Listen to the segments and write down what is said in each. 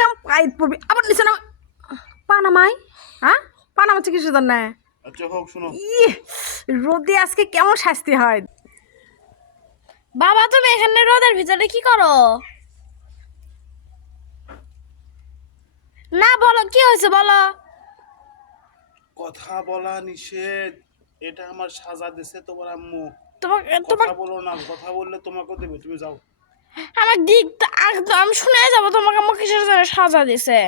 গাম পাইত পড়বি। আবার নিচে নাম। পানামাই হ্যাঁ? পানামা কিছু তোর না আচ্ছা হোক শোনো। ইয়ে রোদে আজকে কেমন শাস্তি হয়? বাবা তুমি এখানে রোদের ভিতরে কি করো? না বলো কি হয়েছে বলো? কথা বলা নিষেধ। এটা আমার সাজা দিছে তোমার আম্মু। তোমাকে তোমার কথা বলো না কথা বললে তোমাকে দেবে তুমি যাও। আমার দিক একদম শুনে যাব তোমাকে আমার কিসের জন্য সাজা দিছে।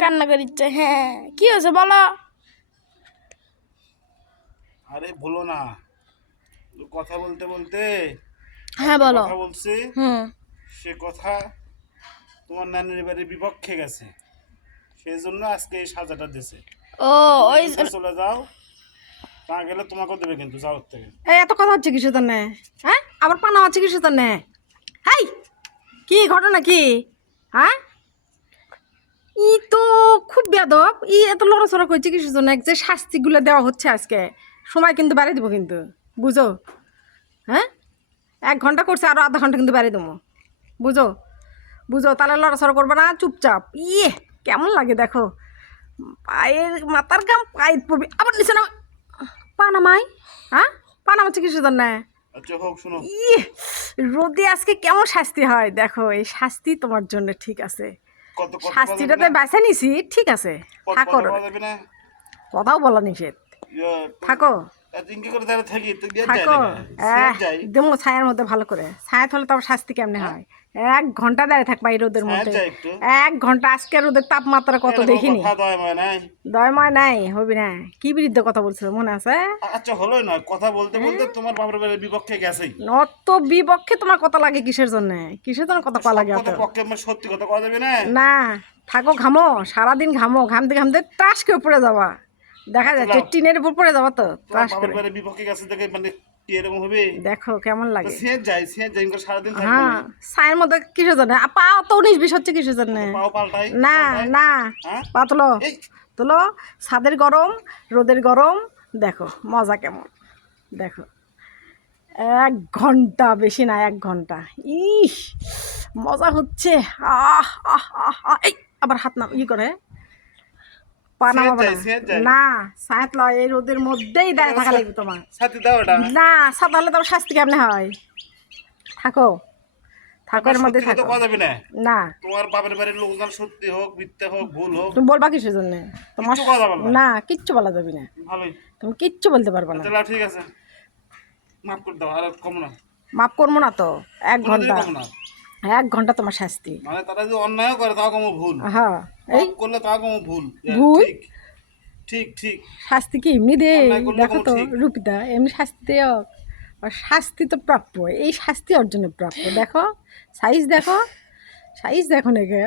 কান্না করিচ্ছে হ্যাঁ। কি হয়েছে বলো? আরে বলো না। কথা বলতে বলতে হ্যাঁ বলো। কথা বলছি। হুম। সে কথা তোমার নানির বাড়ির বিপক্ষে গেছে। সেই জন্য আজকে এই সাজাটা দিছে ও ওই চলে যাও। তা গেলে তোমাকেও দেবে কিন্তু, যাও থেকে। এই, এত কথা হচ্ছে কিছু তোর না হ্যাঁ? আবার পানামা হচ্ছে কিছু তোর না হাই! কি ঘটনা কি? হ্যাঁ? ই তো খুব বেদব ই এত লড়াচড়া করছে কিছু জন্য? যে শাস্তিগুলো দেওয়া হচ্ছে আজকে। সময় কিন্তু বাড়িয়ে দেবো কিন্তু, বুঝো? হ্যাঁ? এক ঘণ্টা করছে আরও আধা ঘণ্টা কিন্তু বাড়িয়ে দেবো। বুঝো? বুঝো? তাহলে লড়াচড়া করবে না? চুপচাপ। ইয়ে কেমন লাগে দেখো। পায়ের মাথার গাম পায়ের পড়বি আবার নিচে নাম পানামাই? হ্যাঁ? পানামা তোর না। আচ্ছা হোক শোনো। রোদে আজকে কেমন শাস্তি হয়? দেখো এই শাস্তি তোমার জন্য ঠিক আছে। শাস্তিটা তো বেছে নিছি ঠিক আছে। থাকো কথাও বলা নিষেধ। ইয়ে, থাকো। দেবো ছায়ার মধ্যে ভালো করে। ছায়া হলে তো শাস্তি কেমনে হয়। এক ঘণ্টা দাঁড়িয়ে থাকবা এই রোদের মধ্যে। এক ঘণ্টা আজকে রোদের তাপমাত্রা কত দেখিনি। দয়ময় নাই হবি না কি বিরুদ্ধে কথা বলছিল মনে আছে? আচ্ছা হলোই না কথা বলতে বলতে তোমার বাবার বাড়ির বিপক্ষে গেছেই। অত বিপক্ষে তোমার কথা লাগে কিসের জন্য? কিসের জন্য কথা কওয়া লাগে অত? পক্ষে সত্যি কথা কওয়া যাবে না। না থাকো ঘামো সারাদিন ঘামো ঘামতে ঘামতে ত্রাস করে পড়ে যাবা। দেখা যাচ্ছে টিনের উপর পড়ে যাবা তো বিপক্ষে গেছে দেখে মানে কি এরকম হবে? দেখো কেমন লাগে। সে যাই সে সারাদিন থাকবে হ্যাঁ ছায়ের মধ্যে কিসের জন্য? পা তো উনিশ বিশ হচ্ছে কিসের জন্য? না না হ্যাঁ? পা তোলো। তোলো ছাদের গরম রোদের গরম দেখো মজা কেমন? দেখো এক ঘণ্টা বেশি না এক ঘণ্টা। ইস মজা হচ্ছে। আহ আহ আহ আহ। এই আবার হাত না ই করে। না। সাত লয় এই রোদের মধ্যেই দাঁড়িয়ে থাকা লাগবে তোমার। সাথে দাও এটা না সাত হলে তোমার শাস্তি কেমনে হয়? থাকো। মধ্যে থাকো। না। না। তোমার বাড়ির লোকজন সত্যি হোক মিথ্যে হোক ভুল হোক তুমি বলবা কিসের জন্য? তোমার কিচ্ছু না। কিচ্ছু বলা যাবে না। তুমি কিচ্ছু বলতে পারবে না। ঠিক আছে। মাফ করে দাও আর কম না। মাফ করব না তো। এক ঘণ্টা। এক ঘণ্টা তোমার শাস্তি। মানে তারা যদি অন্যায় করে তাও কম ভুল। হ্যাঁ। এই করলে কম ভুল। ভুল? ঠিক। ঠিক ঠিক। শাস্তি কি? এমনি দে দেখো তো। রূপিতা এমনি শাস্তি দেও। শাস্তি তো প্রাপ্য। এই শাস্তি অর্জনে প্রাপ্য। দেখো সাইজ দেখো। সাইজ দেখো দাও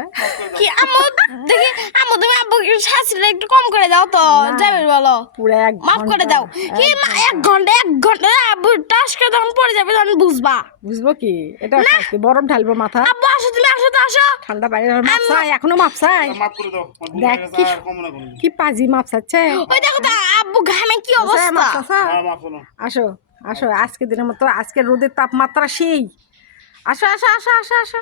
কি আম্মু দেখি আম্মু তুমি আব্বু শাস্তিটা একটু কম করে দাও তো। যাবে বলো। পুরো এক মাফ করে দাও। কি মা, এক ঘণ্টা এক ঘণ্টা। আব্বু টাস করে তখন পড়ে যাবে তখন বুঝবা। বুঝব কি? এটা শাস্তি। বরফ ঢালবো মাথা। আব্বু আসো তুমি আসো তো আসো। ঠান্ডা বাইরে মাপসাই এখনও মাপ চাই। মাফ করে দাও আমার ভুল দেখ কি- কি পাজি মাপসাচ্ছে ওই দেখো তো আব্বু ঘামে কি অবস্থা? হ্যাঁ আসো আসো আজকে দিনের মতো আজকে রোদের তাপমাত্রা সেই। আসো আসো আসো আসো আসো।